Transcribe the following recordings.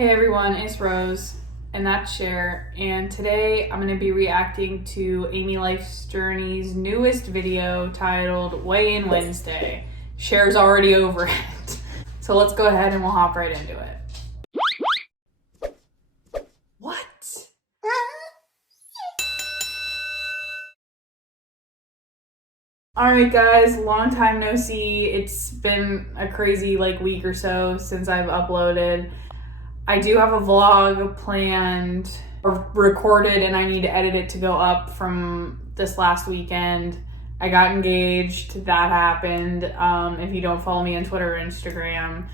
Hey everyone, it's Rose, and that's Cher, and today I'm going to be reacting to Amy Life's Journey's newest video titled Weigh In Wednesday. Cher's already over it. So let's go ahead and we'll hop right into it. What? Alright guys, long time no see. It's been a crazy week or so since I've uploaded. I do have a vlog planned or recorded and I need to edit it to go up from this last weekend. I got engaged, that happened, if you don't follow me on Twitter or Instagram.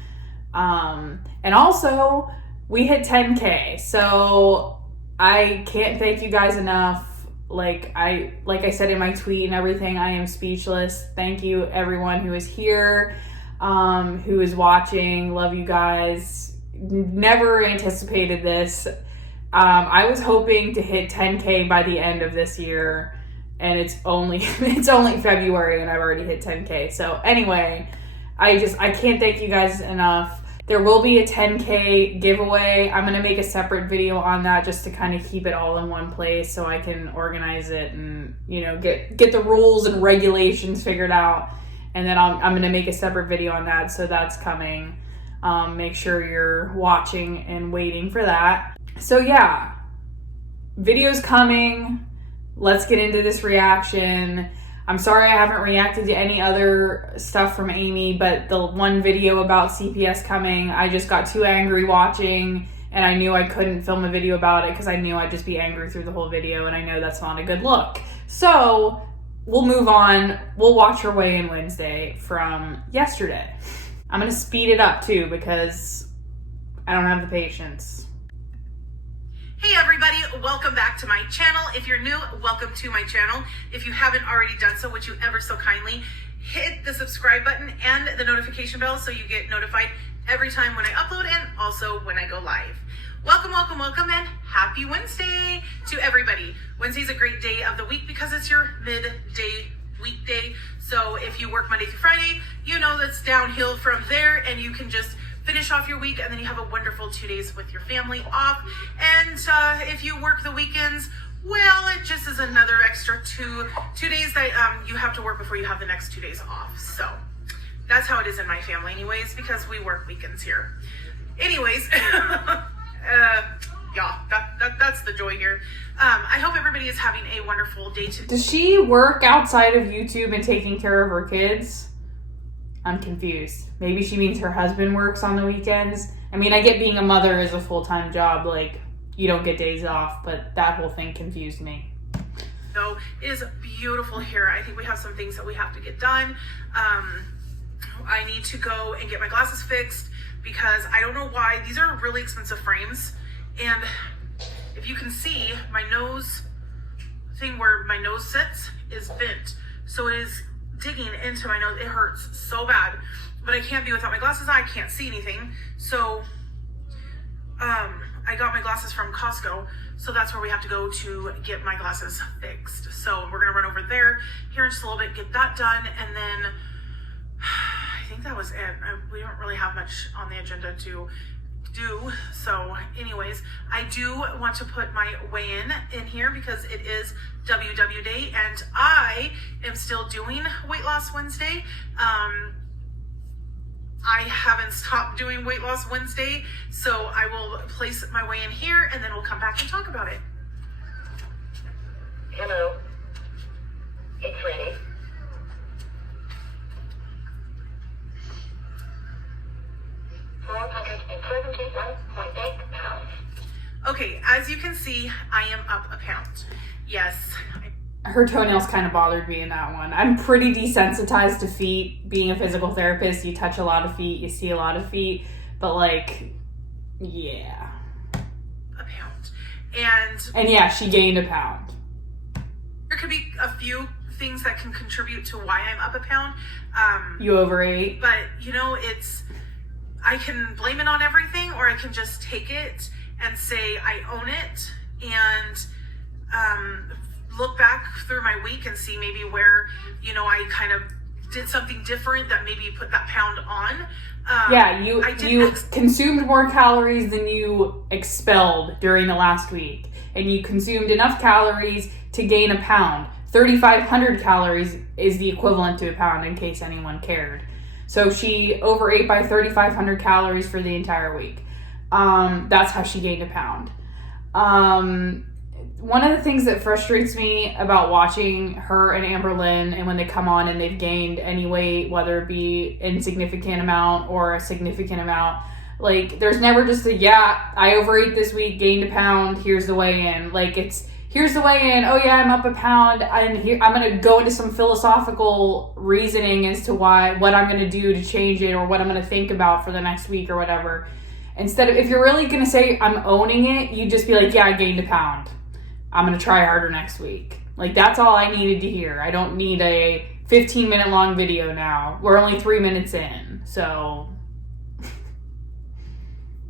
And also, we hit 10K, so I can't thank you guys enough. Like I said in my tweet and everything, I am speechless. Thank you everyone who is here, who is watching. Love you guys. Never anticipated this. I was hoping to hit 10K by the end of this year, and it's only February and I've already hit 10K. So anyway, I can't thank you guys enough. There will be a 10K giveaway. I'm gonna make a separate video on that just to kind of keep it all in one place so I can organize it and get the rules and regulations figured out. And then I'm gonna make a separate video on that, so that's coming. Make sure you're watching and waiting for that. So yeah, video's coming. Let's get into this reaction. I'm sorry I haven't reacted to any other stuff from Amy, but the one video about CPS coming, I just got too angry watching, and I knew I couldn't film a video about it because I knew I'd just be angry through the whole video, and I know that's not a good look. So we'll move on. We'll watch her Weigh In Wednesday from yesterday. I'm gonna speed it up too because I don't have the patience. Hey everybody, welcome back to my channel. If you're new, welcome to my channel. If you haven't already done so, would you ever so kindly hit the subscribe button and the notification bell so you get notified every time when I upload and also when I go live. Welcome, welcome, welcome, and happy Wednesday to everybody. Wednesday's a great day of the week because it's your midday weekday. So if you work Monday through Friday, you know that's downhill from there and you can just finish off your week and then you have a wonderful 2 days with your family off. And if you work the weekends, well, it just is another extra two days that you have to work before you have the next 2 days off. So that's how it is in my family anyways, because we work weekends here. Anyways, yeah, that's the joy here. I hope everybody is having a wonderful day today. Does she work outside of YouTube and taking care of her kids? I'm confused. Maybe she means her husband works on the weekends. I mean, I get being a mother is a full-time job. Like, you don't get days off, but that whole thing confused me. So it is beautiful here. I think we have some things that we have to get done. I need to go and get my glasses fixed because I don't know why. These are really expensive frames. And if you can see, my nose thing where my nose sits is bent. So it is digging into my nose. It hurts so bad, but I can't be without my glasses. I can't see anything. So I got my glasses from Costco. So that's where we have to go to get my glasses fixed. So we're going to run over there here in just a little bit, get that done. And then I think that was it. We don't really have much on the agenda to do. So anyways, I do want to put my weigh-in here because it is WW Day and I am still doing Weight Loss Wednesday. I haven't stopped doing Weight Loss Wednesday, so I will place my weigh-in here and then we'll come back and talk about it. Hello, it's ready. Okay, as you can see, I am up a pound. Yes. Her toenails kind of bothered me in that one. I'm pretty desensitized to feet. Being a physical therapist, you touch a lot of feet, you see a lot of feet, but yeah. A pound. And yeah, she gained a pound. There could be a few things that can contribute to why I'm up a pound. You overate? But, I can blame it on everything, or I can just take it and say I own it and look back through my week and see maybe where, I kind of did something different that maybe put that pound on. Yeah, you consumed more calories than you expelled during the last week. And you consumed enough calories to gain a pound. 3,500 calories is the equivalent to a pound, in case anyone cared. So she overate by 3,500 calories for the entire week. That's how she gained a pound. One of the things that frustrates me about watching her and Amberlynn, and when they come on and they've gained any weight, whether it be insignificant amount or a significant amount, like, there's never just I overate this week, gained a pound, here's the weigh-in. Like, it's, here's the weigh-in, oh yeah, I'm up a pound, and I'm going to go into some philosophical reasoning as to what I'm going to do to change it, or what I'm going to think about for the next week or whatever. Instead of, if you're really going to say I'm owning it, you just be like, yeah, I gained a pound. I'm going to try harder next week. Like, that's all I needed to hear. I don't need a 15-minute long video now. We're only 3 minutes in, so...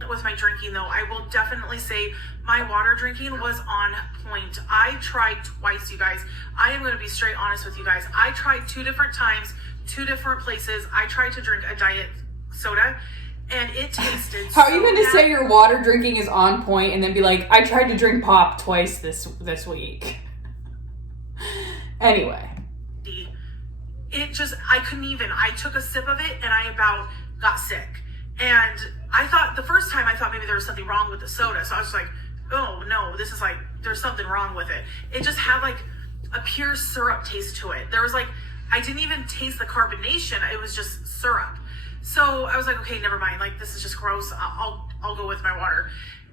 With my drinking, though, I will definitely say my water drinking was on point. I tried twice, you guys. I am going to be straight honest with you guys. I tried 2 different times, 2 different places. I tried to drink a diet soda, and it tasted How are you going to say your water drinking is on point and then be like, I tried to drink pop twice this week? Anyway. It just, I couldn't even. I took a sip of it, and I about got sick. And I thought, the first time, I thought maybe there was something wrong with the soda. So I was like, oh no, this is like, there's something wrong with it. It just had like a pure syrup taste to it. There was like, I didn't even taste the carbonation. It was just syrup. So I was like, okay, never mind. Like, this is just gross. I'll go with my water.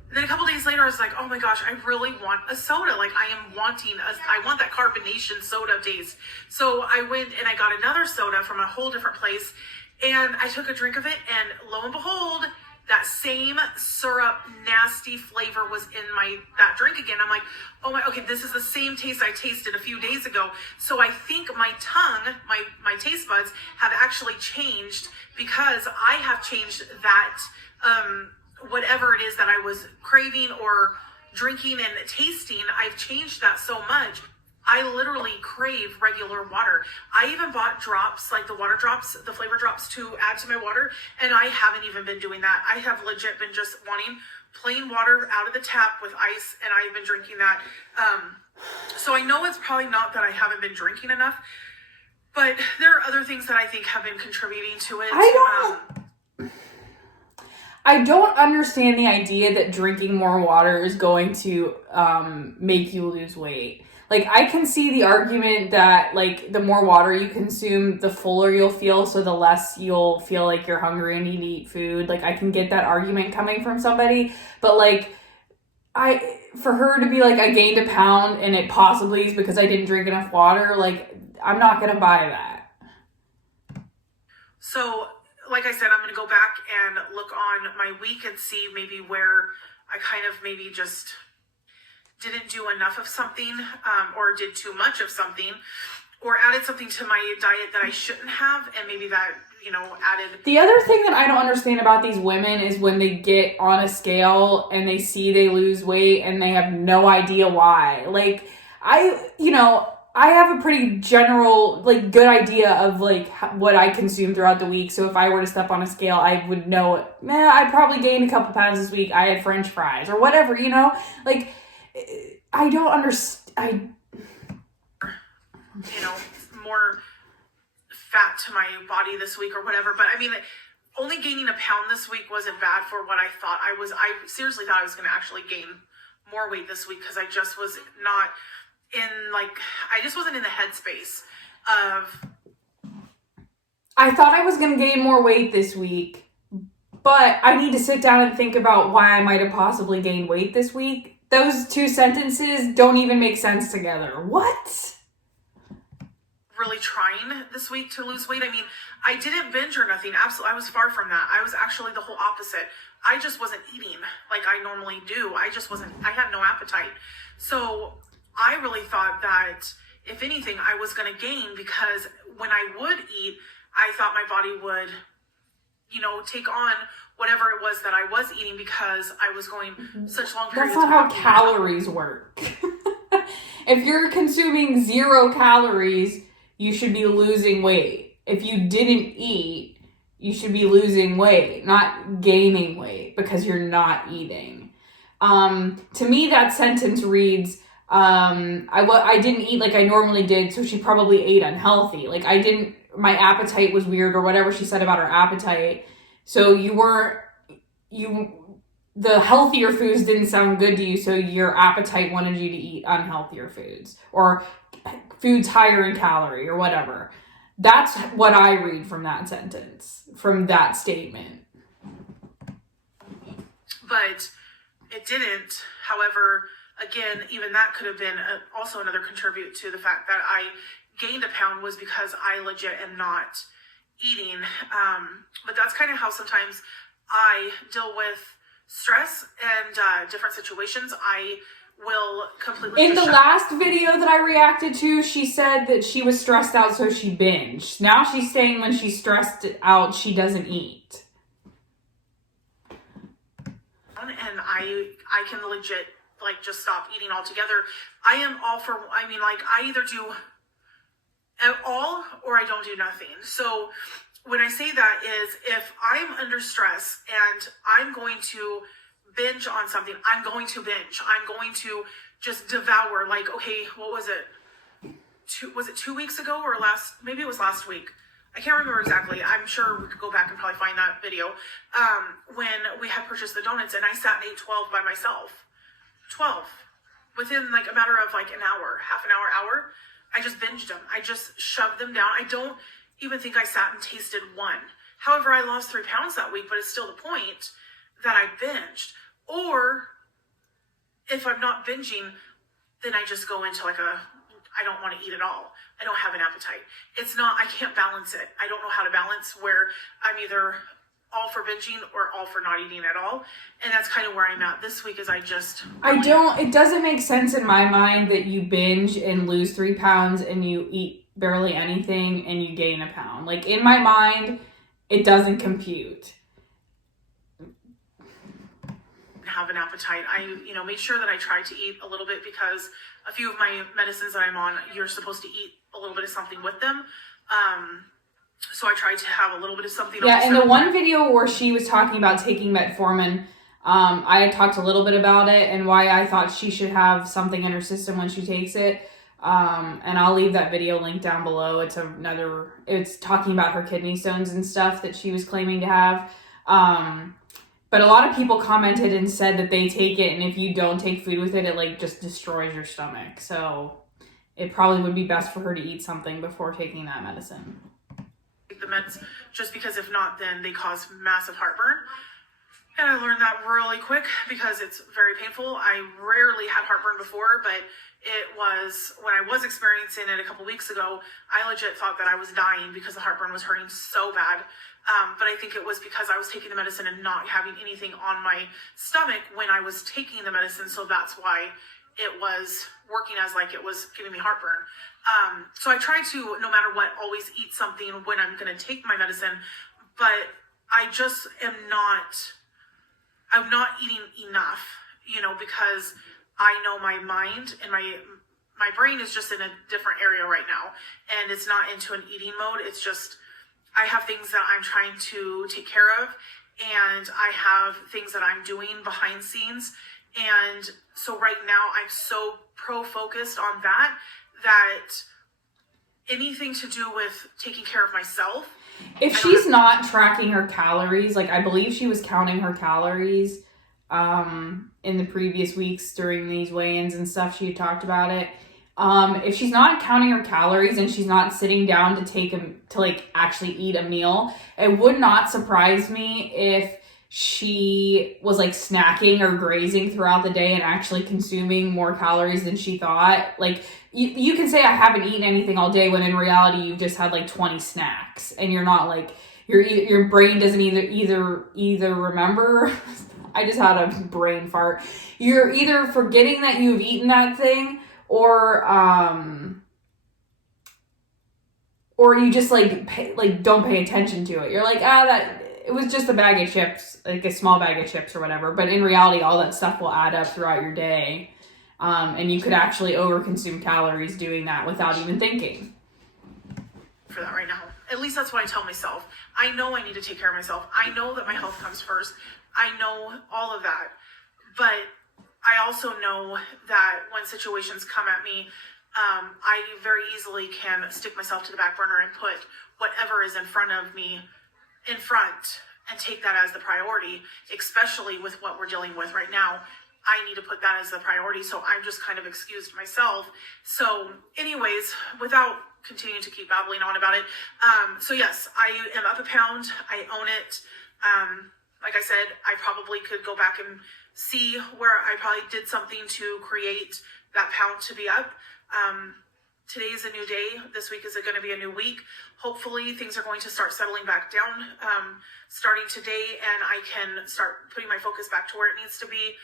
And then a couple days later, I was like, oh my gosh, I really want a soda. Like, I want that carbonation soda taste. So I went and I got another soda from a whole different place. And I took a drink of it, and lo and behold, that same syrup, nasty flavor was in that drink again. I'm like, oh my, okay, this is the same taste I tasted a few days ago. So I think my tongue, my taste buds have actually changed, because I have changed that, whatever it is that I was craving or drinking and tasting, I've changed that so much. I literally crave regular water. I even bought drops, like the water drops, the flavor drops, to add to my water, and I haven't even been doing that. I have legit been just wanting plain water out of the tap with ice, and I've been drinking that. So I know it's probably not that I haven't been drinking enough, but there are other things that I think have been contributing to it. I don't understand the idea that drinking more water is going to make you lose weight. Like, I can see the argument that, like, the more water you consume, the fuller you'll feel, so the less you'll feel like you're hungry and need to eat food. Like, I can get that argument coming from somebody, but, like, for her to be like, I gained a pound and it possibly is because I didn't drink enough water, like, I'm not gonna buy that. So, like I said, I'm gonna go back and look on my week and see maybe where I kind of maybe just didn't do enough of something, or did too much of something, or added something to my diet that I shouldn't have, and maybe that, added... The other thing that I don't understand about these women is when they get on a scale and they see they lose weight and they have no idea why. Like, I have a pretty general, like, good idea of, like, what I consume throughout the week. So if I were to step on a scale, I would know, I probably gained a couple pounds this week. I had French fries or whatever, Like, I don't understand. More fat to my body this week or whatever. But I mean, only gaining a pound this week wasn't bad for what I thought I was. I seriously thought I was going to actually gain more weight this week, because I just was not I just wasn't in the headspace of... I thought I was going to gain more weight this week, but I need to sit down and think about why I might have possibly gained weight this week. Those 2 sentences don't even make sense together. What? Really trying this week to lose weight. I mean, I didn't binge or nothing. Absolutely. I was far from that. I was actually the whole opposite. I just wasn't eating like I normally do. I had no appetite. So I really thought that, if anything, I was going to gain, because when I would eat, I thought my body would, take on whatever it was that I was eating, because I was going such long periods. That's not how calories work. If you're consuming 0 calories, you should be losing weight. if you didn't eat, you should be losing weight, not gaining weight because you're not eating. To me, that sentence reads, I didn't eat like I normally did, so she probably ate unhealthy. Like my appetite was weird or whatever she said about her appetite. So the healthier foods didn't sound good to you, so your appetite wanted you to eat unhealthier foods or foods higher in calorie or whatever. That's what I read from that sentence, from that statement. But it didn't. However, again, even that could have been also another contribute to the fact that I gained a pound was because I legit am not eating. But that's kind of how sometimes I deal with stress and different situations. I will completely... In the last video that I reacted to, she said that she was stressed out, so she binged. Now she's saying when she's stressed out, she doesn't eat. And I can legit, like, just stop eating altogether. I am all for, I mean, like, I either do at all or I don't do nothing. So when I say that is, if I'm under stress and I'm going to binge on something, I'm going to binge. I'm going to just devour, like, okay, what was it? Was it 2 weeks ago or maybe it was last week. I can't remember exactly. I'm sure we could go back and probably find that video. When we had purchased the donuts and I sat and ate 12 by myself. 12. Within like a matter of like an hour, half an hour. I just binged them. I just shoved them down. I don't even think I sat and tasted one. However, I lost 3 pounds that week, but it's still the point that I binged. Or if I'm not binging, then I just go into like I don't want to eat at all. I don't have an appetite. I can't balance it. I don't know how to balance where I'm either all for binging or all for not eating at all. And that's kind of where I'm at this week is it doesn't make sense in my mind that you binge and lose 3 pounds and you eat barely anything and you gain a pound. Like in my mind, it doesn't compute. Have an appetite. I made sure that I tried to eat a little bit because a few of my medicines that I'm on, you're supposed to eat a little bit of something with them. So I tried to have a little bit of something. Yeah, in the one video where she was talking about taking metformin, I had talked a little bit about it and why I thought she should have something in her system when she takes it. And I'll leave that video link down below. It's talking about her kidney stones and stuff that she was claiming to have. But a lot of people commented and said that they take it, and if you don't take food with it, it like just destroys your stomach. So it probably would be best for her to eat something before taking that medicine. The meds, just because if not, then they cause massive heartburn. And I learned that really quick because it's very painful. I rarely had heartburn before, but it was when I was experiencing it a couple weeks ago, I legit thought that I was dying because the heartburn was hurting so bad. But I think it was because I was taking the medicine and not having anything on my stomach when I was taking the medicine. So that's why it was working as like it was giving me heartburn. So I try to, no matter what, always eat something when I'm going to take my medicine. But I just I'm not eating enough, because I know my mind and my brain is just in a different area right now. And it's not into an eating mode. It's just, I have things that I'm trying to take care of, and I have things that I'm doing behind scenes. And so right now I'm so focused on that anything to do with taking care of myself. If she's not tracking her calories, like I believe she was counting her calories in the previous weeks during these weigh-ins and stuff, she had talked about it. If she's not counting her calories and she's not sitting down to actually eat a meal, it would not surprise me if she was like snacking or grazing throughout the day and actually consuming more calories than she thought. Like you can say I haven't eaten anything all day when in reality you've just had like 20 snacks and you're not like your brain doesn't either remember. I just had a brain fart. You're either forgetting that you've eaten that thing or you just don't pay attention to it. You're like, that it was just a bag of chips, like a small bag of chips or whatever. But in reality, all that stuff will add up throughout your day. And you could actually overconsume calories doing that without even thinking. For that right now. At least that's what I tell myself. I know I need to take care of myself. I know that my health comes first. I know all of that. But I also know that when situations come at me, I very easily can stick myself to the back burner and put whatever is in front of me in front and take that as the priority, especially with what we're dealing with right now. I need to put that as the priority, so I'm just kind of excused myself. So anyways, without continuing to keep babbling on about it, so yes, I am up a pound. I own it. Like I said, I probably could go back and see where I probably did something to create that pound to be up. Today is a new day. This week is going to be a new week. Hopefully things are going to start settling back down starting today, and I can start putting my focus back to where it needs to be.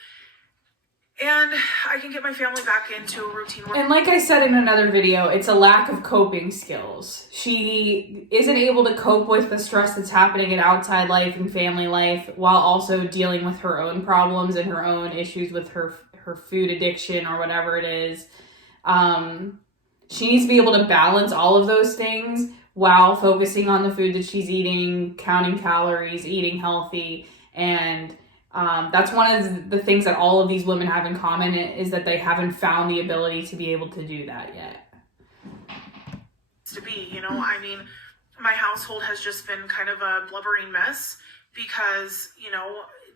And I can get my family back into a routine. And like I said in another video, it's a lack of coping skills. She isn't able to cope with the stress that's happening in outside life and family life while also dealing with her own problems and her own issues with her food addiction or whatever it is. She needs to be able to balance all of those things while focusing on the food that she's eating, counting calories, eating healthy, and that's one of the things that all of these women have in common is that they haven't found the ability to be able to do that yet. To be, I mean, my household has just been kind of a blubbering mess because,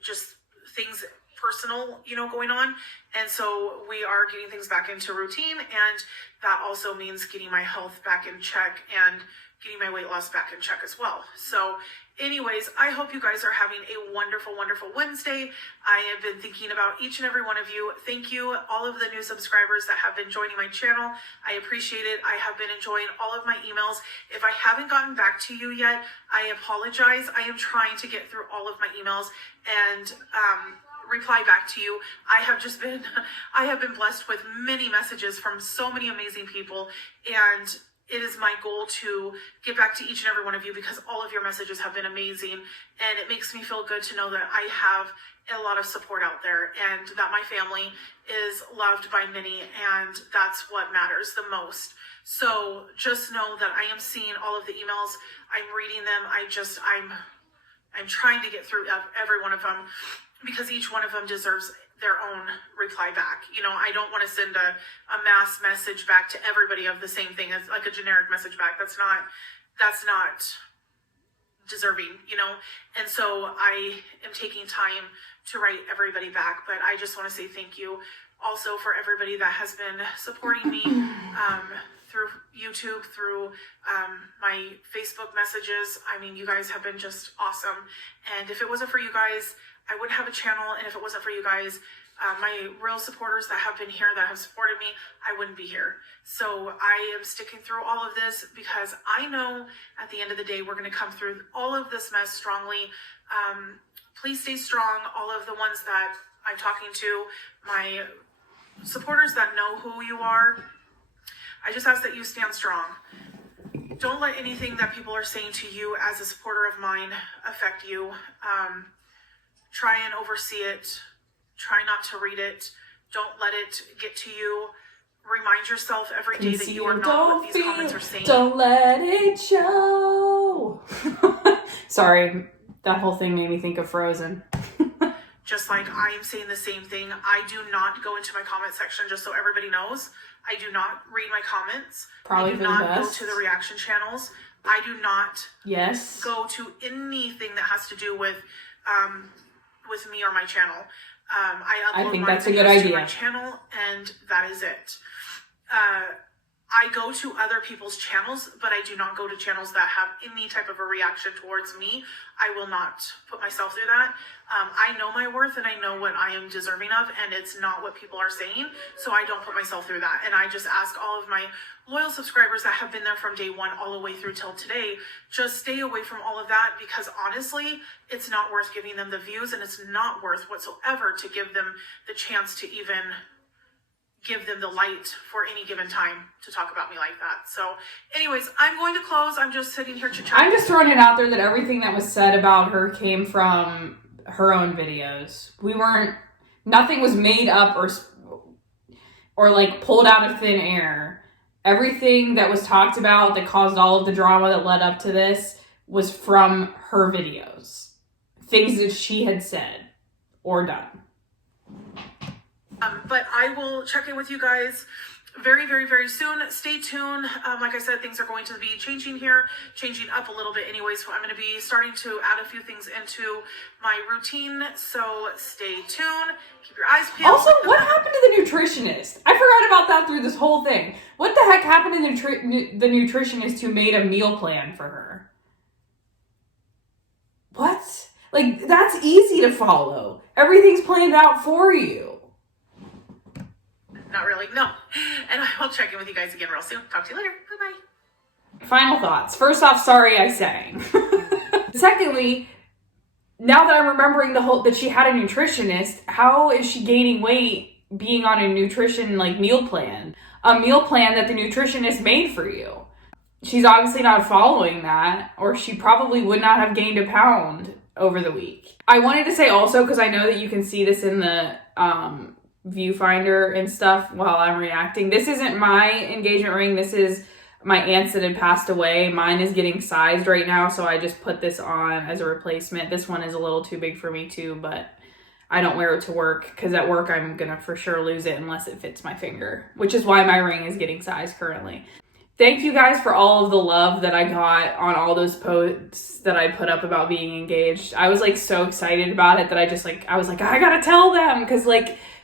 just things personal, going on. And so we are getting things back into routine, and that also means getting my health back in check and getting my weight loss back in check as well. So anyways, I hope you guys are having a wonderful, wonderful Wednesday. I have been thinking about each and every one of you. Thank you, all of the new subscribers that have been joining my channel. I appreciate it. I have been enjoying all of my emails. If I haven't gotten back to you yet, I apologize. I am trying to get through all of my emails and reply back to you. I have been blessed with many messages from so many amazing people, and it is my goal to get back to each and every one of you because all of your messages have been amazing, and it makes me feel good to know that I have a lot of support out there and that my family is loved by many, and that's what matters the most. So just know that I am seeing all of the emails. I'm reading them. I'm trying to get through every one of them because each one of them deserves their own reply back. I don't want to send a mass message back to everybody of the same thing as like a generic message back. That's not deserving, and so I am taking time to write everybody back. But I just want to say thank you also for everybody that has been supporting me through YouTube, through my Facebook messages. I mean, you guys have been just awesome, and if it wasn't for you guys, I wouldn't have a channel, and if it wasn't for you guys, my real supporters that have been here, that have supported me, I wouldn't be here. So I am sticking through all of this because I know at the end of the day, we're going to come through all of this mess strongly. Please stay strong. All of the ones that I'm talking to, my supporters that know who you are, I just ask that you stand strong. Don't let anything that people are saying to you as a supporter of mine affect you. Try and oversee it. Try not to read it. Don't let it get to you. Remind yourself every day that you are not what these comments are saying. Don't let it show. Sorry, that whole thing made me think of Frozen. Just like I am saying the same thing. I do not go into my comment section, just so everybody knows. I do not read my comments. Probably I do for the not best. go to the reaction channels. I do not go to anything that has to do with me or my channel. I upload my videos to my channel, and that is it. I go to other people's channels, but I do not go to channels that have any type of a reaction towards me. I will not put myself through that. I know my worth, and I know what I am deserving of, and it's not what people are saying, so I don't put myself through that. And I just ask all of my loyal subscribers that have been there from day one all the way through till today, just stay away from all of that, because honestly, it's not worth giving them the views, and it's not worth whatsoever to give them the chance to even give them the light for any given time to talk about me like that. So anyways, I'm going to close. I'm just sitting here chit-chatting. I'm just throwing it out there that everything that was said about her came from her own videos. Nothing was made up or like pulled out of thin air. Everything that was talked about that caused all of the drama that led up to this was from her videos. Things that she had said or done. But I will check in with you guys very, very, very soon. Stay tuned. Like I said, things are going to be changing here, changing up a little bit anyway. So I'm going to be starting to add a few things into my routine. So stay tuned. Keep your eyes peeled. Also, what happened to the nutritionist? I forgot about that through this whole thing. What the heck happened to the nutritionist who made a meal plan for her? What? Like, that's easy to follow. Everything's planned out for you. Not really, no. And I will check in with you guys again real soon. Talk to you later. Bye-bye. Final thoughts. First off, sorry I sang. Secondly, now that I'm remembering that she had a nutritionist, how is she gaining weight being on a nutrition meal plan? A meal plan that the nutritionist made for you. She's obviously not following that, or she probably would not have gained a pound over the week. I wanted to say also, because I know that you can see this in the viewfinder and stuff while I'm reacting. This isn't my engagement ring. This is my aunt's that had passed away. Mine is getting sized right now, so I just put this on as a replacement. This one is a little too big for me too, but I don't wear it to work because at work I'm gonna for sure lose it unless it fits my finger, which is why my ring is getting sized currently. Thank you guys for all of the love that I got on all those posts that I put up about being engaged. I was so excited about it that I was like, I gotta tell them because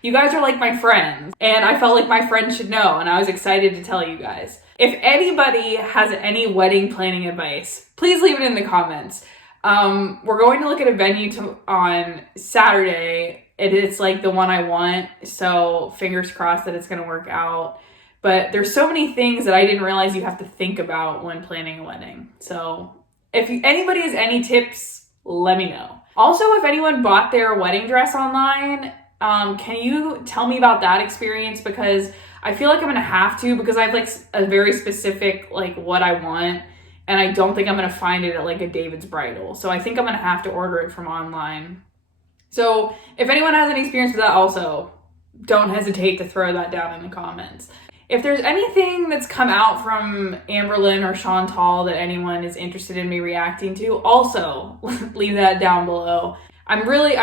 you guys are my friends and I felt like my friends should know, and I was excited to tell you guys. If anybody has any wedding planning advice, please leave it in the comments. We're going to look at a venue on Saturday. It's the one I want, so fingers crossed that it's gonna work out. But there's so many things that I didn't realize you have to think about when planning a wedding. So if anybody has any tips, let me know. Also, if anyone bought their wedding dress online, can you tell me about that experience? Because I feel like I'm gonna have to, because I have a very specific what I want, and I don't think I'm gonna find it at a David's Bridal. So I think I'm gonna have to order it from online. So if anyone has any experience with that, also don't hesitate to throw that down in the comments. If there's anything that's come out from Amberlynn or Chantal that anyone is interested in me reacting to, also leave that down below. I'm really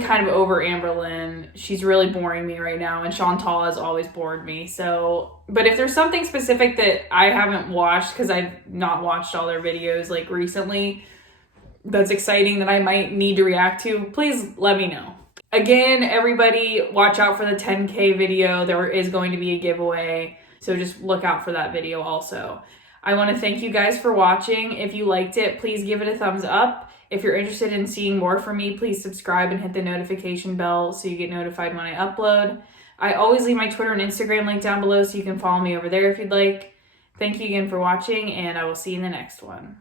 kind of over Amberlynn. She's really boring me right now, and Chantal has always bored me. So, but if there's something specific that I haven't watched, because I've not watched all their videos recently, that's exciting that I might need to react to, please let me know. Again, everybody watch out for the 10K video. There is going to be a giveaway, so just look out for that video also. I want to thank you guys for watching. If you liked it, please give it a thumbs up. If you're interested in seeing more from me, please subscribe and hit the notification bell so you get notified when I upload. I always leave my Twitter and Instagram link down below so you can follow me over there if you'd like. Thank you again for watching, and I will see you in the next one.